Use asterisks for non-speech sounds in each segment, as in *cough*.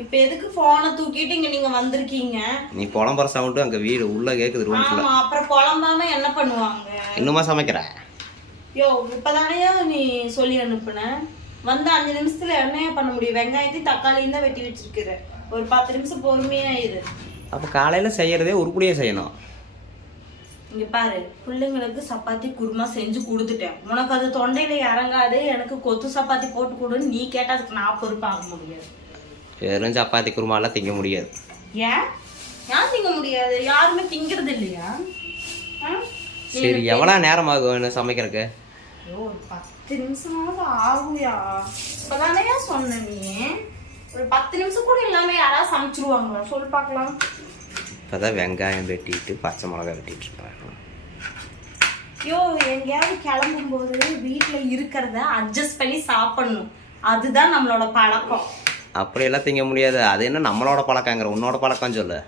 இப்ப எதுக்கு போனை தூக்கிட்டு இங்க நீங்க வந்திருக்கீங்க? நீ புலம்புற சவுண்டு அங்கே வீடு உள்ளே கேட்குது ரூம் ஃபுல்லாக ஆமா அப்புறம் புலம்பாம என்ன பண்ணுவாங்க? இன்னுமா சமைக்கிற? யோ இப்பதானே நீ சொல்லி அனுப்புன. வந்து அஞ்சு நிமிஷத்துல என்னையா பண்ண முடியும்? வெங்காயத்தையும் தக்காளியும் தான் வெட்டி வச்சிருக்கிற. ஒரு பத்து நிமிஷம் பொறுமையா இரு அப்போ காலையில் செய்யறதே உருப்படியாக செய்யணும். இங்க பாரு பிள்ளைங்களுக்கு சப்பாத்தி குருமா செஞ்சு கொடுத்துட்டேன். உனக்கு அது தொண்டையில இறங்காது எனக்கு கொத்து சப்பாத்தி போட்டு கொடுன்னு நீ கேட்டா அதுக்கு நான் பொறுப்பாக முடியாது. வெறும் சப்பாத்தி குருமாலாம் திங்க முடியாது. ஏன்? ஏன் திங்க முடியாது? யாருமே திங்கிறது இல்லையா? சரி எவ்வளோ நேரம் ஆகும் என்ன சமைக்கிறதுக்கு? ஒரு பத்து நிமிஷமாவது ஆகுயா? இப்பதானே சொன்ன நீ. ஒரு பத்து நிமிஷம் கூட இல்லாம யாராவது சமைச்சிருவாங்களா? சொல்லு பார்க்கலாம். இப்போ தான் வெங்காயம் வெட்டிட்டு பச்சை மிளகா வெட்டிட்டு இருக்கேன் ஐயோ எங்கேயாவது கிளம்பும்போது வீட்டுல இருக்கிறத அட்ஜஸ்ட் பண்ணி சாப்பிடணும். அதுதான் நம்மளோட பழக்கம். அப்படியெல்லாம் திங்க முடியாது. அது என்ன நம்மளோட பழக்கங்கிற உன்னோட பழக்கம் சொல்லு.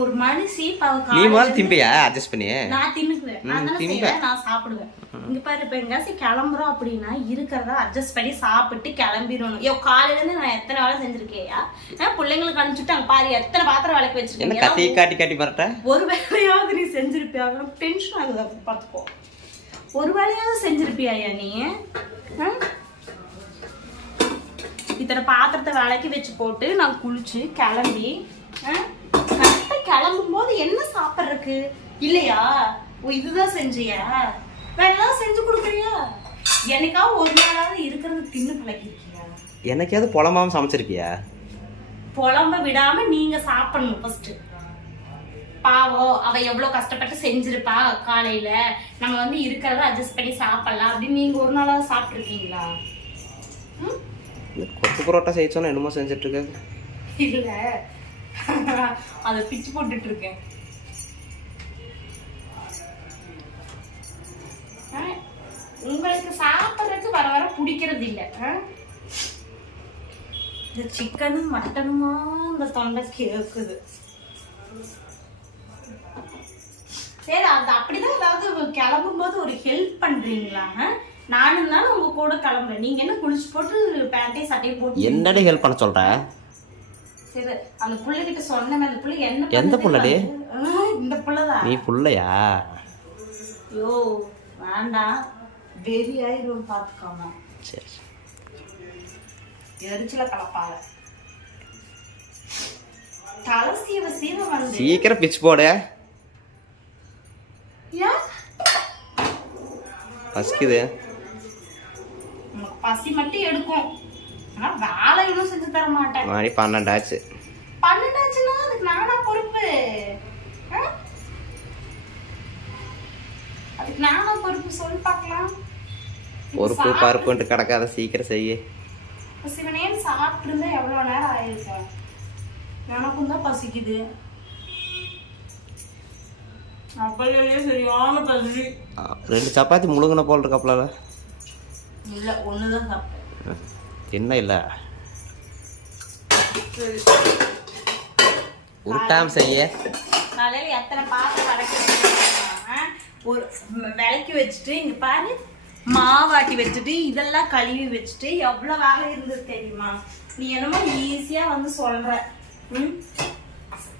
ஒரு மனுஷி நீ முதல்ல திம்பியா? அட்ஜஸ்ட் பண்ணி நான் தின்னுக்குவேன். நான் சாப்பிடுவேன். இங்க பாரு இப்ப எங்காச்சும் கிளம்புறோம் அப்படின்னா இருக்கிறத அட்ஜஸ்ட் பண்ணி சாப்பிட்டு கிளம்பிடணும். ஐயோ காலையில இருந்து நான் எத்தனை வேலை செஞ்சிருக்கேயா? நான் பிள்ளைங்களுக்கு அனுப்பிச்சுட்டு அங்க பாரு எத்தனை பாத்திரம் விளக்கு வச்சிருக்கேன் கத்தி காட்டி காட்டி பரட்ட? ஒரு வேலையாவது நீ செஞ்சிருப்பியா? டென்ஷன் ஆகுது பாத்துக்கோ. ஒரு வேலையாவது செஞ்சிருப்பியாயா நீ? இத்தனை பாத்திரத்தை விளக்கி வச்சு போட்டு நான் குளிச்சு கிளம்பி கரெக்டாக கிளம்பும் போது என்ன சாப்பிட்றதுக்கு? இல்லையா? ஓ இதுதான் செஞ்சியா? வேற ஏதாவது செஞ்சு கொடுக்குறியா? என்னைக்காவது ஒரு நாளாவது இருக்கிறது தின்னு பழகிருக்கியா? எனக்கேது புலம்பாம சமைச்சிருக்கியா? புலம்ப விடாம நீங்க சாப்பிடணும் ஃபர்ஸ்ட் பாவம் அவ எவ்வளவு கஷ்டப்பட்டு செஞ்சிருப்பா காலையில. நம்ம வந்து இருக்கிறத அட்ஜஸ்ட் பண்ணி சாப்பிடலாம் அப்படின்னு நீங்க ஒரு நாளாவது சாப்பிட்டுருக்கீங்களா? ம்? இந்த கொத்து பரோட்டா செய்ய சொன்னா என்னமோ செஞ்சுட்டு இருக்க இல்ல. அத பிச்சு போட்டுட்டு இருக்கேன் உங்களுக்கு சாப்பிட்றதுக்கு வர வர பிடிக்கிறது இல்ல. இந்த சிக்கனும் மட்டனுமா இந்த தொண்டை கேக்குது. சரி அது அப்படிதான் ஏதாவது கிளம்பும் போது ஒரு ஹெல்ப் பண்றீங்களா? நானும் தானே உங்க கூட கிளம்புறேன். நீங்க என்ன குளிச்சு போட்டு பேண்டையும் சட்டையும் போட்டு என்னடி ஹெல்ப் பண்ண சொல்ற? சரி அந்த புள்ளைகிட்ட சொன்னேன். அந்த புள்ளை என்ன எந்த புள்ளடி? இந்த புள்ளதான். நீ புள்ளையா? ஐயோ வேண்டாம். வெறி ஆயிரும் பாத்துக்காம. சரி எரிச்சல கலப்பாங்க தலை சீவ சீவ வந்து. சீக்கிரம் பிச்சு போடு. பசிக்குது. பசி மட்டும் எடுக்கும். ஆனா வேலை இன்னும் செஞ்சு தர மாட்டேன். மணி பன்னெண்டாச்சு. பன்னெண்டாச்சுன்னா அதுக்கு நானா பொறுப்பு? அதுக்கு நானா பொறுப்பு? சொல்லி பார்க்கலாம். பொறுப்பு பருப்புன்ட்டு கிடக்காத சீக்கிரம் செய்ய. சிவனேன்னு சாப்பிட்டு இருந்தா எவ்வளவு நேரம் ஆயிருக்கும்? எனக்கும் தான் பசிக்குது. ரெண்டு சப்பாத்தி முழுங்கின போல் இருக்காப்புல இல்ல சாப்பிட்டேன். என்ன இல்லை? உருட்டாம செய்ய. காலையில எத்தனை பாத்திரம் ஒரு விளக்கி வச்சுட்டு இங்க பாரு மாவாட்டி வச்சுட்டு இதெல்லாம் கழுவி வச்சுட்டு எவ்வளவு வேலை இருந்தது தெரியுமா? நீ என்னமோ ஈஸியா வந்து சொல்ற. ம்?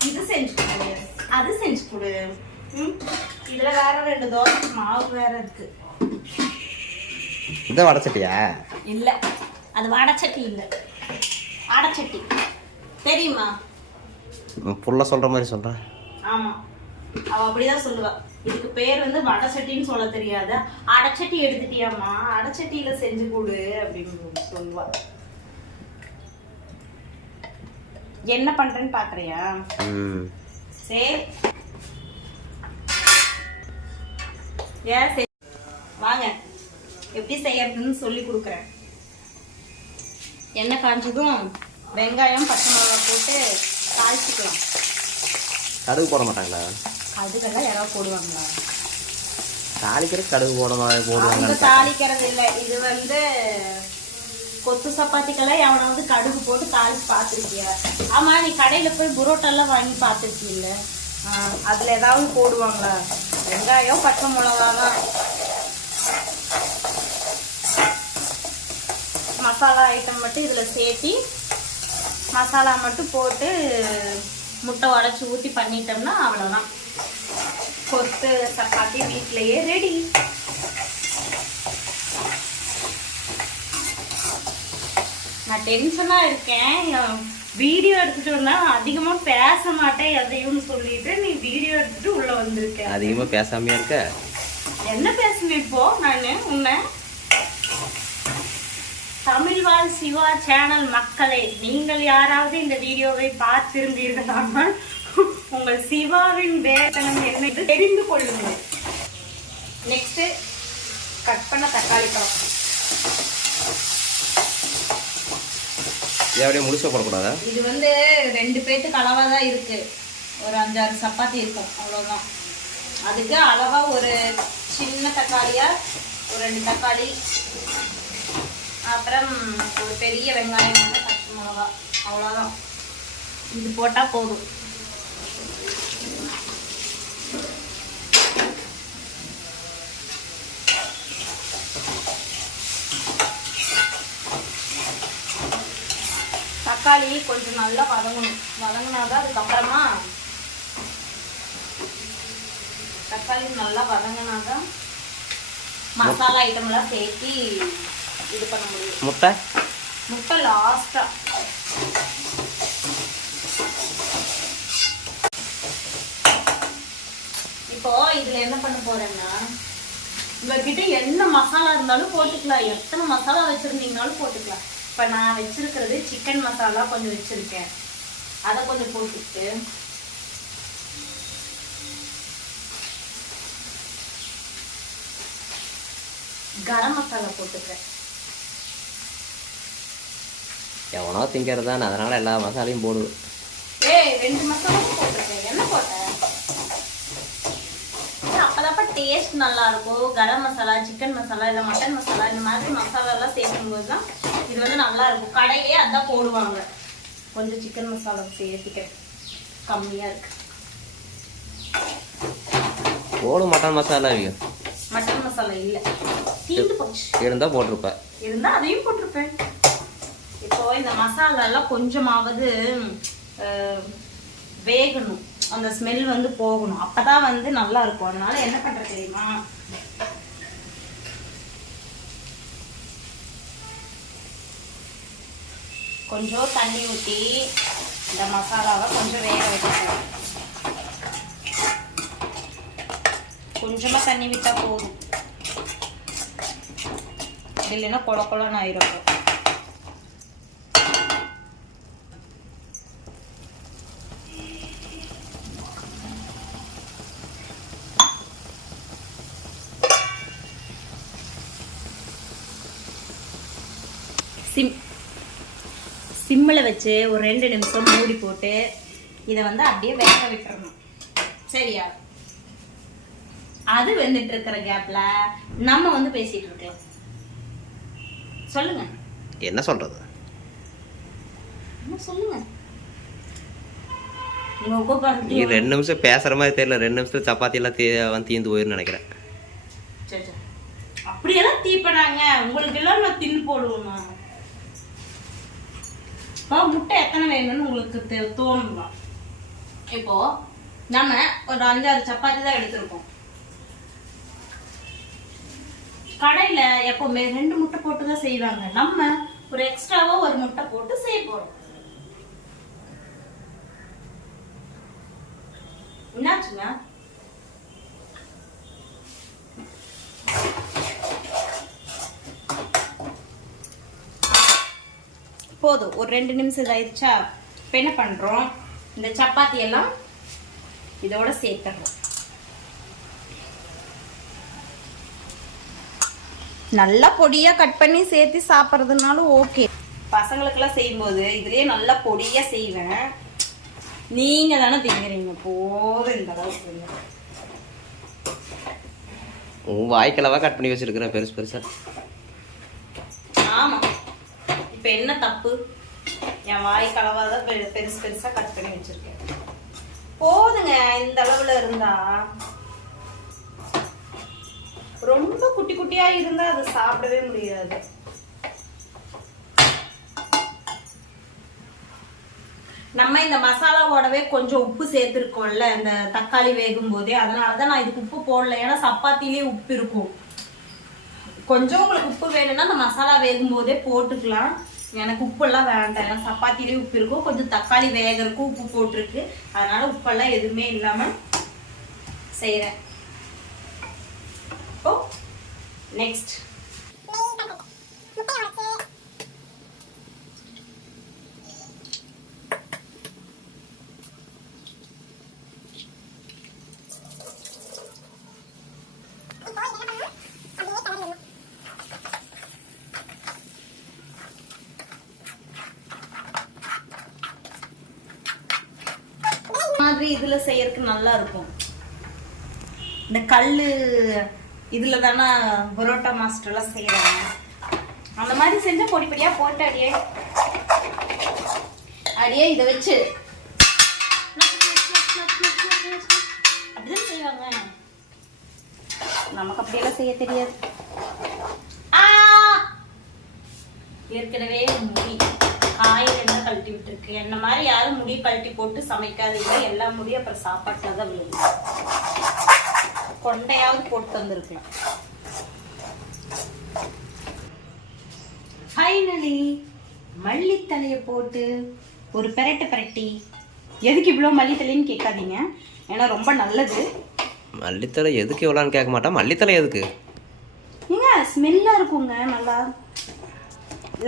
இது செஞ்சு கொடு. அது செஞ்சு கொடு. ம்? இதுல வேற ரெண்டு தோசை மாவு வேற இருக்கு. இதை வடச்சட்டியா? இல்ல. அது வடச்சட்டி இல்ல. அடச்சட்டி தெரியுமா? புள்ள சொல்ற மாதிரி சொல்றேன் ஆமா. அவ அப்படிதான் சொல்லுவா. இதுக்கு பேர் வந்து வடை சட்டின்னு சொல்ல தெரியாத. அடைச்சட்டி எடுத்துட்டியாம்மா? அடைச்சட்டியில செஞ்சு கொடு அப்படின்னு சொல்லுவா. என்ன பண்றேன்னு பாக்குறியா? சரி ஏன் சரி வாங்க. எப்படி செய்யறதுன்னு சொல்லி கொடுக்குறேன். எண்ணெய் காஞ்சதும் வெங்காயம் பச்சை மிளகாய் போட்டு தாளிச்சுக்கலாம். கடுகு போட மாட்டாங்களா? அதுக்கெல்லாம் யாராவது போடுவாங்களா? தாளிக்கிறதுக்கு கடுகு போட போடுவாங்க தாளிக்கிறது இல்ல. இது வந்து கொத்து சப்பாத்திக்கெல்லாம் எவனாவது கடுகு போட்டு தாளிச்சு பார்த்துருக்கியா? ஆமா நீ கடையில போய் புரோட்டெல்லாம் வாங்கி பார்த்துருக்கீல்ல. அதுல ஏதாவது போடுவாங்களா? வெங்காயம் பச்சை மிளகா தான் மசாலா ஐட்டம் மட்டும் இதுல சேர்த்தி மசாலா மட்டும் போட்டு முட்டை உடச்சி ஊற்றி பண்ணிட்டோம்னா அவ்வளோதான் கொத்து சப்பாத்தி வீட்டிலையே ரெடி நான் டென்ஷனாக இருக்கேன். வீடியோ எடுத்துட்டு வந்தா அதிகமாக பேச மாட்டேன் எதையும் சொல்லிட்டு நீ வீடியோ எடுத்துட்டு உள்ள வந்திருக்க. அதிகமாக பேசாமையா இருக்க? என்ன பேசுவேன் இப்போ? நான் உன்னை? தமிழ் வாழ் சிவா சேனல் மக்களே நீங்கள் யாராவது இந்த வீடியோவை பார்த்திருந்தீர்களானால் உங்கள் சிவாவின் வேதனம் என்ன தெரிந்து கொள்ளுங்கள். நெக்ஸ்ட் கட் பண்ண தக்காளி பழம் இதை அப்படியே போடக்கூடாதா? இது வந்து ரெண்டு பேத்துக்கு அளவாக தான் இருக்கு. ஒரு அஞ்சாறு சப்பாத்தி இருக்கும் அவ்வளோதான் அதுக்கு அளவா ஒரு சின்ன தக்காளியா ஒரு ரெண்டு தக்காளி அப்புறம் ஒரு பெரிய வெங்காயம் வந்து பச்சை மிளகா. அவ்வளோதான் இது போட்டால் போதும். தக்காளி கொஞ்சம் நல்லா வதங்கணும். வதங்கினாதான் அதுக்கப்புறமா தக்காளி நல்லா வதங்கினாதான் மசாலா ஐட்டம்லாம் சேர்த்து இது பண்ண முடியும். முட்டை? முட்டை லாஸ்டா இப்போ இதுல என்ன பண்ண போறேன்னா உங்ககிட்ட என்ன மசாலா இருந்தாலும் போட்டுக்கலாம். எத்தனை மசாலா வச்சிருந்தீங்கனாலும் போட்டுக்கலாம். இப்ப நான் வச்சிருக்கிறது சிக்கன் மசாலா கொஞ்சம் வச்சிருக்கேன். அதை கொஞ்சம் போட்டுட்டு கரம் மசாலா போட்டுக்கிறேன். எவனோ திங்கிறதான் அதனால எல்லா மசாலையும் போடுது. ஏய் ரெண்டு மசாலாவும் போட்டிருக்கேன். என்ன போட்ட? ஏய், அப்பதாப்ப டேஸ்ட் நல்லா இருக்கும் கரம் மசாலா சிக்கன் மசாலா இல்லை மட்டன் மசாலா இந்த மாதிரி மசாலா எல்லாம் சேர்க்கும்போது தான் இது வந்து நல்லா இருக்கும் கடையிலே அதான் போடுவாங்க. கொஞ்சம் சிக்கன் மசாலா சேர்த்துக்க. கம்மியா இருக்கு. போடு மட்டன் மசாலா இவங்க. மட்டன் மசாலா இல்ல. தீந்து போச்சு. இருந்தால் போட்டிருப்பேன் இருந்தா அதையும் போட்டிருப்பேன். இப்போ இந்த மசாலா எல்லாம் கொஞ்சமாவது வேகணும். அந்த ஸ்மெல் வந்து போகணும். அப்பதான் வந்து நல்லா இருக்கும் அதனால என்ன பண்ற தெரியுமா? கொஞ்சம் தண்ணி ஊற்றி இந்த மசாலாவை கொஞ்சம் வேக வைக்கணும். கொஞ்சமா தண்ணி விட்டா போதும். இல்லைன்னா கொல கொலன்னு ஆயிரும் சிம் சிம்மில் வச்சு ஒரு ரெண்டு நிமிஷம் மூடி போட்டு இதை வந்து அப்படியே வேக விட்டுறணும். சரியா? அது வெந்துட்டு இருக்கிற கேப்ல நம்ம வந்து பேசிட்டு இருக்கலாம் சொல்லுங்க. என்ன சொல்கிறது என்ன சொல்லுங்க? நீ ரெண்டு நிமிஷம் பேசுகிற மாதிரி தெரியல. ரெண்டு நிமிஷத்துல சப்பாத்தி எல்லாம் தீ வந்து தீந்து போயிருன்னு நினைக்கிறேன். சரி, சரி. அப்படியெல்லாம் தீப்படாங்க உங்களுக்கு எல்லாம் நான் தின்னு போடுவேமா? இப்போ முட்டை எத்தனை வேணும்னு உங்களுக்கு தோணும் தோணுமா? இப்போ நம்ம ஒரு அஞ்சாறு சப்பாத்தி தான் எடுத்திருக்கோம். கடையில எப்பவுமே ரெண்டு முட்டை போட்டு தான் செய்வாங்க. நம்ம ஒரு எக்ஸ்ட்ராவாக ஒரு முட்டை போட்டு செய்ய போறோம். என்னாச்சுங்க? போதும். ஒரு ரெண்டு நிமிஷம் இதாயிடுச்சா இப்போ என்ன பண்ணுறோம் இந்த சப்பாத்தி எல்லாம் இதோட சேர்த்துறோம் நல்லா பொடியாக கட் பண்ணி சேர்த்து சாப்பிட்றதுனாலும் ஓகே. பசங்களுக்கெல்லாம் செய்யும்போது இதுலயே நல்லா பொடியாக செய்வேன். நீங்கள் தானே திங்குறீங்க போதும் இந்த அளவுக்கு இருங்க. உன் கட் பண்ணி வச்சிருக்கிறேன் பெருசு பெருசாக இப்ப என்ன தப்பு? என் வாய் கலவாதான் பெ- பெருசு பெருசா கட் பண்ணி வச்சிருக்கேன். போதுங்க இந்த அளவுல இருந்தா. ரொம்ப குட்டி குட்டியா இருந்தா அதை சாப்பிடவே முடியாது. நம்ம இந்த மசாலாவோடவே கொஞ்சம் உப்பு சேர்த்துருக்கோம்ல இந்த தக்காளி வேகும் போதே. அதனால தான் நான் இதுக்கு உப்பு போடல. ஏன்னா சப்பாத்திலேயே உப்பு இருக்கும். கொஞ்சம் உங்களுக்கு உப்பு வேணும்னா அந்த மசாலா வேகும் போதே போட்டுக்கலாம். எனக்கு உப்பெல்லாம் வேண்டாம். ஏன்னா சப்பாத்திலே உப்பு இருக்கும். கொஞ்சம் தக்காளி வேகிறதுக்கும் உப்பு போட்டிருக்கு. அதனால உப்பெல்லாம் எதுவுமே இல்லாம செய்கிறேன் இப்போ நெக்ஸ்ட் இதுல செய்யறதுக்கு நல்லா இருக்கும் இந்த கல்லு இதுல தானே பரோட்டா மாஸ்டர் எல்லாம் செய்யறாங்க அந்த மாதிரி செஞ்சா பொடி பொடியா போட்டு அடியே. அடியே இதை வச்சு. அப்படிதான் செய்வாங்க. நமக்கு அப்படியெல்லாம் செய்ய தெரியாது. ஏற்கனவே முடி. காயில் என்ன கழட்டி விட்டுருக்கு? என்ன மாதிரி யாரும் முடி கழட்டி போட்டு சமைக்காதீங்க. எல்லா முடியும் அப்புறம் சாப்பாட்டில் தான் விழுகும். கொண்டையாவது போட்டு வந்திருக்கலாம் ஃபைனலி மல்லித்தலையை போட்டு ஒரு பெரட்டு பெரட்டி. எதுக்கு இவ்வளோ மல்லித்தலைன்னு கேட்காதீங்க. ஏன்னா ரொம்ப நல்லது. மல்லித்தலை எதுக்கு எவ்வளோன்னு கேட்க மாட்டா. மல்லித்தலை எதுக்கு? ஏங்க ஸ்மெல்லாக இருக்குங்க நல்லா.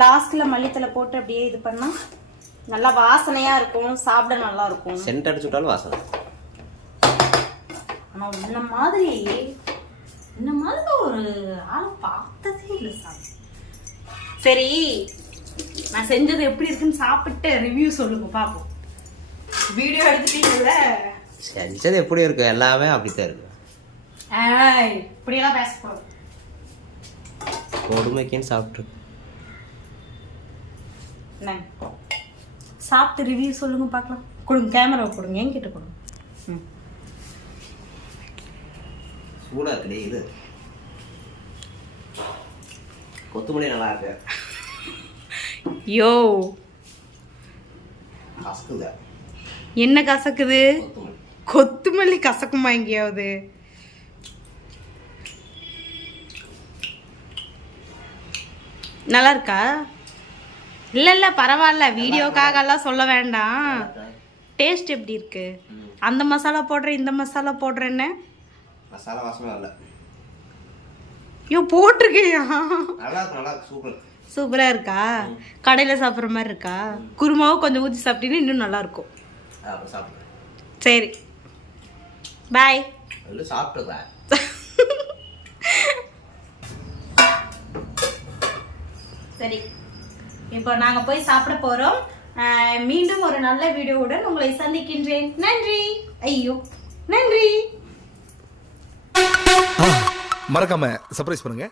லாஸ்ட்டில் மல்லித்தலை போட்டு அப்படியே இது பண்ணா நல்லா வாசனையாக இருக்கும் சாப்பிட நல்லா இருக்கும். சென்ட் அடிச்சு விட்டாலும் வாசனை. ஆனால் உன்ன மாதிரி இந்த மாதிரி ஒரு ஆள் பார்த்ததே இல்லை சார் சரி நான் செஞ்சது எப்படி இருக்குன்னு சாப்பிட்டு ரிவ்யூ சொல்லுங்க பார்ப்போம் வீடியோ எடுத்துட்டீங்கல்ல செஞ்சது எப்படி இருக்கு? எல்லாமே அப்படித்தான் இருக்கு. ஏய் இப்படியெல்லாம் பேசக்கூடாது. கொடுமைக்குன்னு சாப்பிட்டு என்னங்க சாப்பிட்டு ரிவ்யூ சொல்லுங்க பார்க்கலாம். கொடுங்க கேமரா கொடுங்க என்கிட்ட கொடுங்க. ம். சூடா இருக்குடே இது கொத்துமல்லி நல்லா இருக்கு. யோ. கசக்குது. என்ன கசக்குது? கொத்துமல்லி. கொத்துமல்லி கசக்குமா எங்கேயாவது? நல்லா இருக்கா? இல்ல இல்ல பரவாயில்ல. வீடியோக்காக எல்லாம் சொல்ல வேண்டாம். டேஸ்ட் எப்படி இருக்கு? அந்த மசாலா போடுறேன் இந்த மசாலா போடுறேன்னு? மசாலா வாசமே வரல. ஐயோ போட்டிருக்கியா? நல்லா இருக்கு நல்லா இருக்கு. சூப்பர். சூப்பரா இருக்கா? கடையில சாப்பிட்ற மாதிரி இருக்கா? குருமாவும் கொஞ்சம் ஊற்றி சாப்பிட்டீங்கன்னா இன்னும் நல்லா இருக்கும். சரி. பாய் சாப்பிட்டுருக்கேன் *laughs* சரி. இப்போ நாங்க போய் சாப்பிட போறோம். ஆஹ் மீண்டும் ஒரு நல்ல வீடியோவுடன் உங்களை சந்திக்கின்றேன். நன்றி. ஐயோ. நன்றி. மறக்காம சர்ப்ரைஸ் பண்ணுங்க.